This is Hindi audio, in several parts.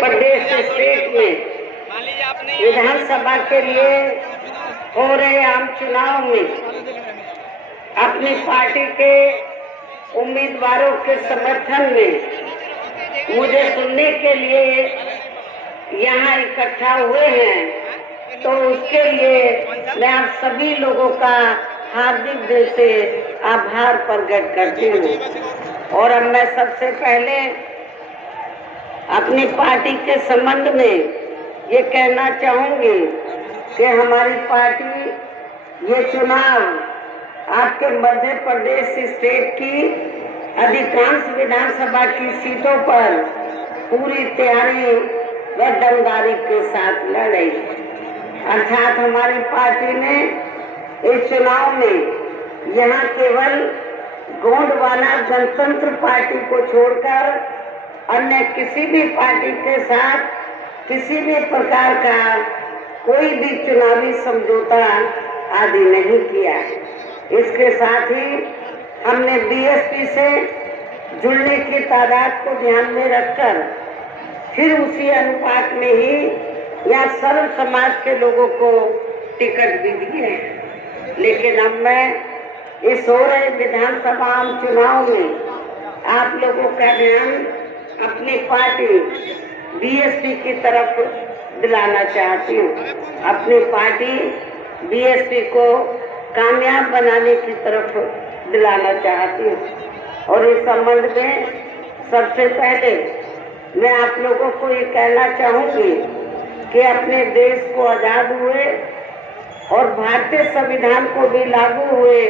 प्रदेश स्टेट में विधानसभा के लिए हो रहे आम चुनाव में अपनी पार्टी के उम्मीदवारों के समर्थन में मुझे सुनने के लिए यहाँ इकट्ठा हुए हैं, तो उसके लिए मैं आप सभी लोगों का हार्दिक दिल से आभार प्रकट करती हूँ। और अब मैं सबसे पहले अपनी पार्टी के संबंध में ये कहना चाहूंगी कि हमारी पार्टी ये चुनाव आपके मध्य प्रदेश स्टेट की अधिकांश विधानसभा की सीटों पर पूरी तैयारी व दमदारी के साथ लड़ रही है। अर्थात हमारी पार्टी ने इस चुनाव में यहाँ केवल गोंडवाना गणतंत्र पार्टी को छोड़कर अन्य किसी भी पार्टी के साथ किसी भी प्रकार का कोई भी चुनावी समझौता आदि नहीं किया। इसके साथ ही हमने बीएसपी से जुड़ने की तादाद को ध्यान में रखकर फिर उसी अनुपात में ही या सर्व समाज के लोगों को टिकट भी दिए हैं। लेकिन अब मैं इस हो रहे विधानसभा आम चुनाव में आप लोगों का ध्यान अपनी पार्टी बीएसपी की तरफ दिलाना चाहती हूँ। अपनी पार्टी बीएसपी को कामयाब बनाने की तरफ दिलाना चाहती हूँ। और इस संबंध में सबसे पहले मैं आप लोगों को ये कहना चाहूँगी कि अपने देश को आज़ाद हुए और भारतीय संविधान को भी लागू हुए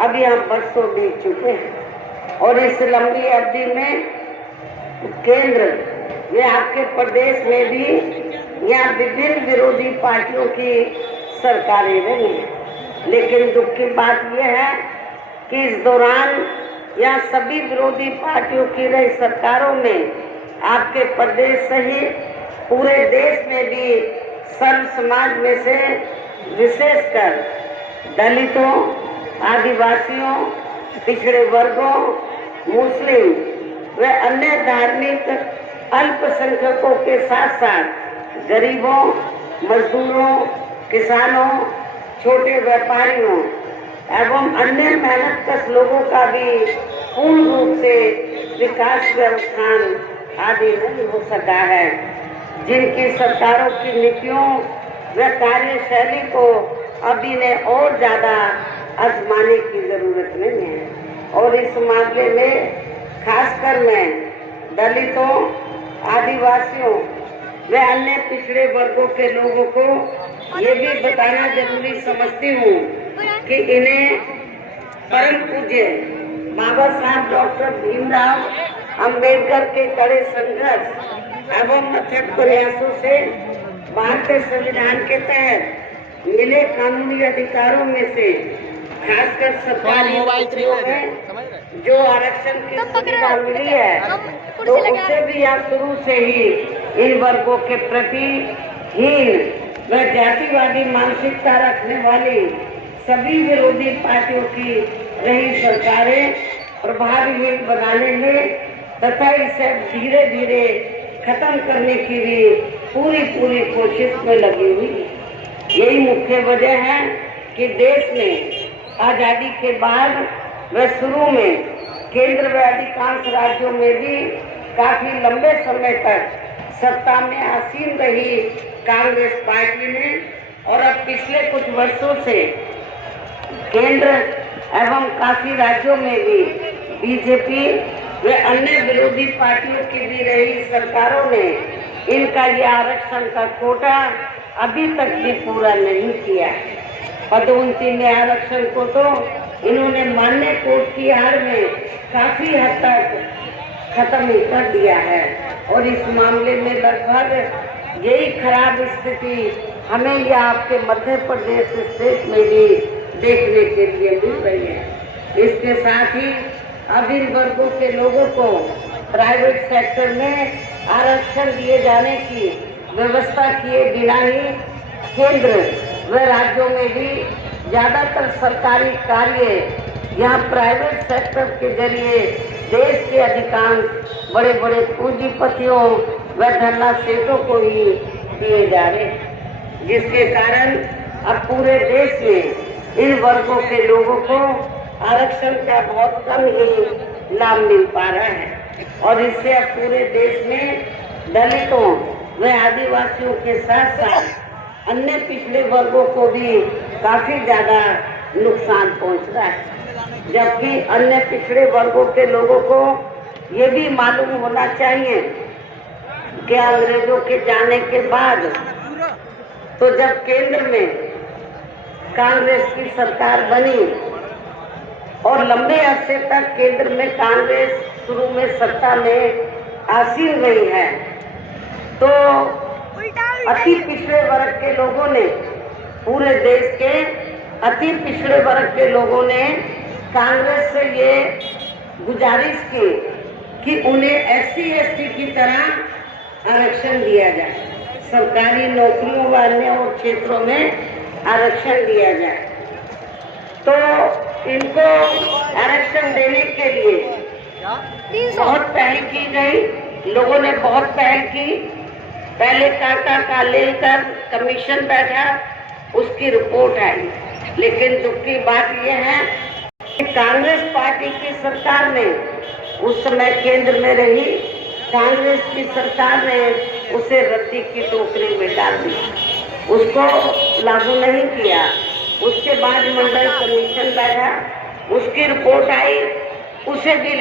अब यहाँ वर्षों बीत चुके हैं। और इस लंबी अवधि में केंद्र ये आपके प्रदेश में भी यहाँ विभिन्न विरोधी पार्टियों की सरकारें रही हैं। लेकिन दुख की बात यह है कि इस दौरान यहाँ सभी विरोधी पार्टियों की रही सरकारों में आपके प्रदेश सहित पूरे देश में भी सर्व समाज में से विशेषकर दलितों, आदिवासियों, पिछड़े वर्गों, मुस्लिम व अन्य धार्मिक अल्पसंख्यकों के साथ साथ गरीबों, मजदूरों, किसानों, छोटे व्यापारियों एवं अन्य मेहनतकश लोगों का भी पूर्ण रूप से विकास व्यवस्थान आदि नहीं हो सका है। जिनकी सरकारों की नीतियों व कार्यशैली को अभी ने और ज्यादा आजमाने की जरूरत नहीं है। और इस मामले में खासकर मैं दलितों, आदिवासियों व अन्य पिछड़े वर्गों के लोगों को ये भी बताना जरूरी समझती हूँ कि इन्हें परम पूज्य बाबा साहब डॉक्टर भीमराव अंबेडकर के कड़े संघर्ष एवं अथक प्रयासों से भारतीय संविधान के तहत मिले कानूनी अधिकारों में से खासकर सरकारी नौकरियों में जो आरक्षण की सुविधा मिली है, तो उससे भी यहाँ शुरू से ही इन वर्गों के प्रति हीन व जातिवादी मानसिकता रखने वाली सभी विरोधी पार्टियों की रही सरकारें प्रभावहीन बनाने में तथा इसे धीरे धीरे खत्म करने की भी पूरी कोशिश में लगी हुई है। यही मुख्य वजह है कि देश में आजादी के बाद व शुरू में केंद्र व अधिकांश राज्यों में भी काफी लंबे समय तक सत्ता में आसीन रही कांग्रेस पार्टी ने और अब पिछले कुछ वर्षों से केंद्र एवं काफी राज्यों में भी बीजेपी व अन्य विरोधी पार्टियों की भी रही सरकारों ने इनका ये आरक्षण का कोटा अभी तक भी पूरा नहीं किया। पदोन्नति में आरक्षण को तो इन्होंने मान्य कोर्ट की हार में काफी हद तक खत्म ही कर दिया है। और इस मामले में लगभग यही खराब स्थिति हमें यह आपके मध्य प्रदेश स्टेट में भी देखने के लिए मिल रही है। इसके साथ ही अब इन वर्गों के लोगों को प्राइवेट सेक्टर में आरक्षण दिए जाने की व्यवस्था किए बिना ही केंद्र व राज्यों में भी ज्यादातर सरकारी कार्य यहाँ प्राइवेट सेक्टर के जरिए देश के अधिकांश बड़े बड़े पूंजीपतियों व धरना सेठों को ही दिए जा रहे हैं, जिसके कारण अब पूरे देश में इन वर्गों के लोगों को आरक्षण का बहुत कम ही लाभ मिल पा रहा है। और इससे अब पूरे देश में दलितों व आदिवासियों के साथ साथ अन्य पिछड़े वर्गों को भी काफी ज्यादा नुकसान पहुंच रहा है। जबकि अन्य पिछड़े वर्गों के लोगों को ये भी मालूम होना चाहिए कि अंग्रेजों के जाने के बाद तो जब केंद्र में कांग्रेस की सरकार बनी और लंबे अरसे तक केंद्र में कांग्रेस शुरू में सत्ता में आसीन रही है, तो अति पिछड़े वर्ग के लोगों ने, पूरे देश के अति पिछड़े वर्ग के लोगों ने कांग्रेस से ये गुजारिश की कि उन्हें SC ST की तरह आरक्षण दिया जाए, सरकारी नौकरियों व अन्य क्षेत्रों में आरक्षण दिया जाए। तो इनको आरक्षण देने के लिए बहुत पहल की गई, लोगों ने बहुत पहल की। पहले का लेकर कमीशन बैठा, उसकी रिपोर्ट आई, लेकिन दुख की बात यह है कि कांग्रेस पार्टी की सरकार ने उस समय केंद्र में रही, कांग्रेस की सरकार ने उसे रद्दी की टोकरी में डाल दिया, उसको लागू नहीं किया। उसके बाद मंडल कमीशन बैठा, उसकी रिपोर्ट आई, उसे भी